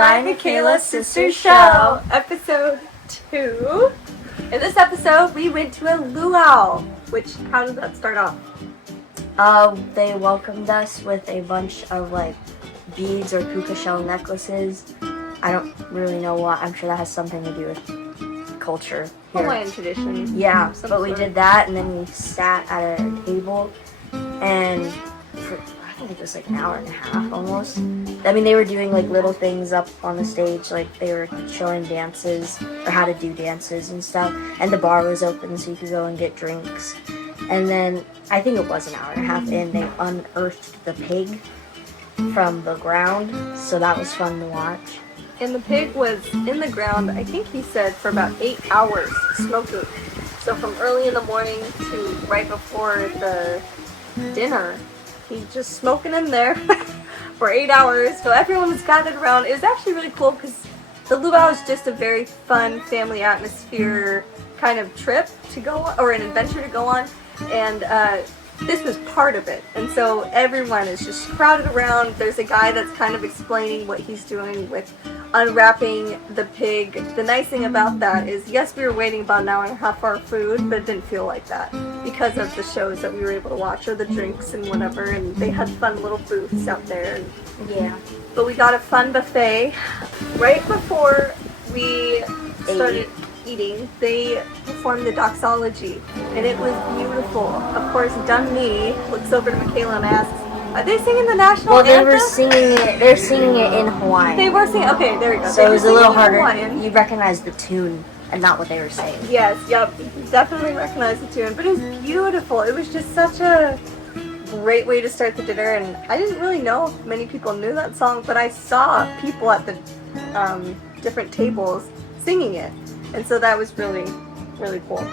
Mariah Michaela Sister Show, episode 2. In this episode, we went to a luau, which, how did that start off? They welcomed us with a bunch of, beads or puka shell necklaces. I don't really know what. I'm sure that has something to do with culture here. Hawaiian tradition. Yeah, but we did that, and then we sat at a table, and I think it was an hour and a half almost. I mean, they were doing little things up on the stage, they were showing dances or how to do dances and stuff, and the bar was open so you could go and get drinks. And then I think it was an hour and a half in, they unearthed the pig from the ground, so that was fun to watch. And the pig was in the ground, I think he said, for about 8 hours smoking. So from early in the morning to right before the dinner, he's just smoking in there for 8 hours. So everyone was gathered around. It was actually really cool because the luau is just a very fun family atmosphere kind of trip to go on, or an adventure to go on. And this was part of it. And so everyone is just crowded around. There's a guy that's kind of explaining what he's doing with unwrapping the pig. The nice thing about that is, yes, we were waiting about an hour and a half for our food, but it didn't feel like that because of the shows that we were able to watch, or the drinks and whatever, and they had fun little booths out there. Yeah. But we got a fun buffet. Right before we started eating, they performed the doxology, and it was beautiful. Of course, Dunlee looks over to Michaela and asks, "Are they singing the national anthem?" Well, they're singing it in Hawaiian. They were singing, okay, there we go. So it was a little harder. You recognize the tune and not what they were saying. Yes, yep, definitely recognize the tune, but it was beautiful. It was just such a great way to start the dinner, and I didn't really know if many people knew that song, but I saw people at the different tables singing it. And so that was really, really cool.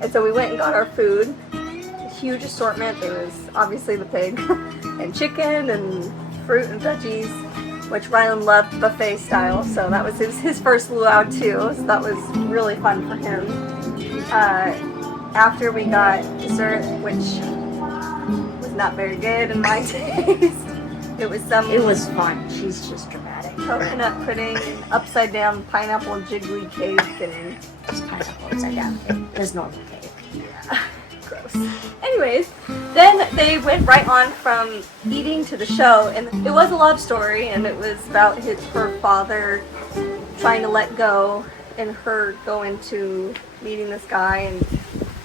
And so we went and got our food. A huge assortment. There was obviously the pig and chicken and fruit and veggies, which Rylan loved buffet style. So that was his first luau too. So that was really fun for him. After we got dessert, which was not very good in my taste. It was fun. She's just dramatic. Coconut pudding, upside down pineapple jiggly cake, and just pineapple upside down cake. It was normal cake. Yeah, gross. Anyways, then they went right on from eating to the show, and it was a love story, and it was about her father trying to let go, and her going to meeting this guy, and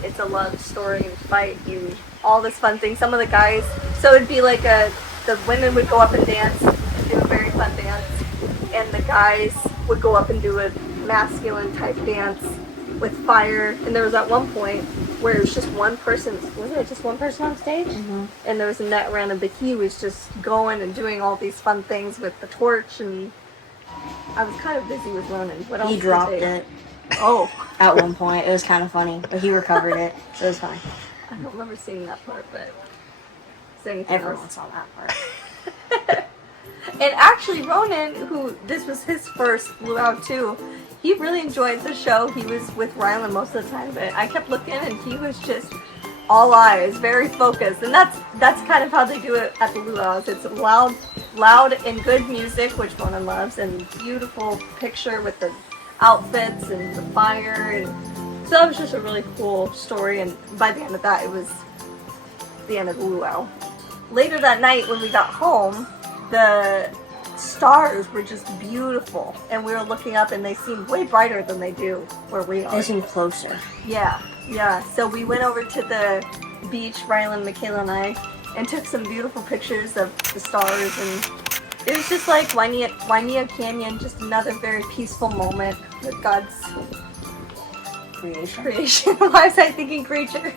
it's a love story and fight and all this fun thing. Some of the guys, so it'd be the women would go up and dance and do a very fun dance, and the guys would go up and do a masculine type dance with fire. And there was at one point where it was just one person, wasn't it just one person on stage? Mm-hmm. And there was a net random, but he was just going and doing all these fun things with the torch, and I was kind of busy with Ronan. What else? He dropped it. Oh. At one point. It was kind of funny, but he recovered it, so it was fine. I don't remember seeing that part, but everyone saw that part. And actually, Ronan, who this was his first luau too, he really enjoyed the show. He was with Rylan most of the time, but I kept looking, and he was just all eyes, very focused. And that's kind of how they do it at the luau's. It's loud and good music, which Ronan loves, and beautiful picture with the outfits and the fire, and so that was just a really cool story. And by the end of that, it was the end of the luau. Later that night when we got home, the stars were just beautiful, and we were looking up and they seemed way brighter than they do where we are. They seemed closer. Yeah. So we went over to the beach, Rylan, Michaela, and I, and took some beautiful pictures of the stars, and it was just like Waimea Canyon, just another very peaceful moment with God's creation. Why was I thinking creature?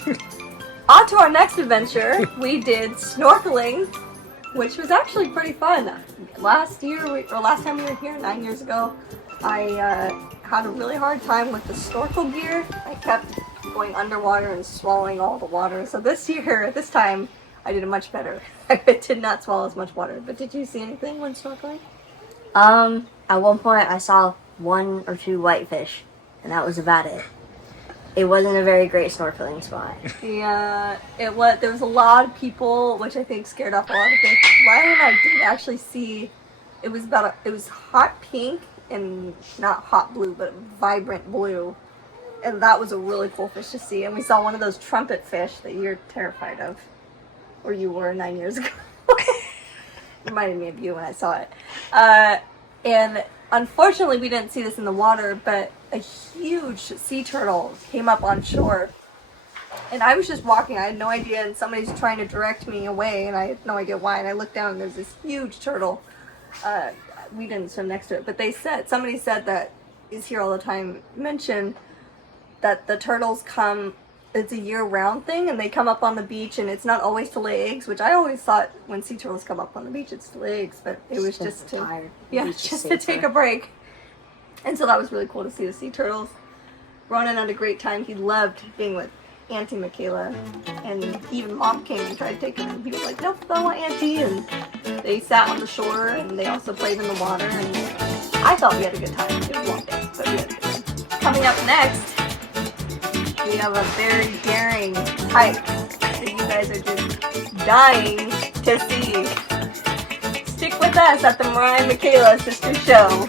On to our next adventure. We did snorkeling, which was actually pretty fun. Last time we were here, 9 years ago, I had a really hard time with the snorkel gear. I kept going underwater and swallowing all the water. So this time, I did it much better. I did not swallow as much water. But did you see anything when snorkeling? At one point I saw 1 or 2 whitefish, and that was about it. It wasn't a very great snorkeling spot. Yeah, it was. There was a lot of people, which I think scared off a lot of things. Ryan and I did actually see It was it was hot pink and not hot blue, but vibrant blue. And that was a really cool fish to see. And we saw one of those trumpet fish that you're terrified of. Or you were 9 years ago. Reminded me of you when I saw it. And unfortunately, we didn't see this in the water, but a huge sea turtle came up on shore. And I was just walking. I had no idea, and somebody's trying to direct me away, and I had no idea why. And I looked down, and there's this huge turtle. We didn't swim next to it, but somebody said that is here all the time, mentioned that the turtles come, it's a year-round thing, and they come up on the beach, and it's not always to lay eggs, which I always thought when sea turtles come up on the beach, it's to lay eggs, but it was just to, just to take a break. And so that was really cool to see the sea turtles. Ronan had a great time. He loved being with Auntie Michaela, and even Mom came and tried to take him, and he was like, nope, I want Auntie, and they sat on the shore, and they also played in the water, and I thought we had a good time. It was a long day, but we had a good time. Coming up next, we have a very daring hike that you guys are just dying to see. Stick with us at the Mariah Michaela Sister Show.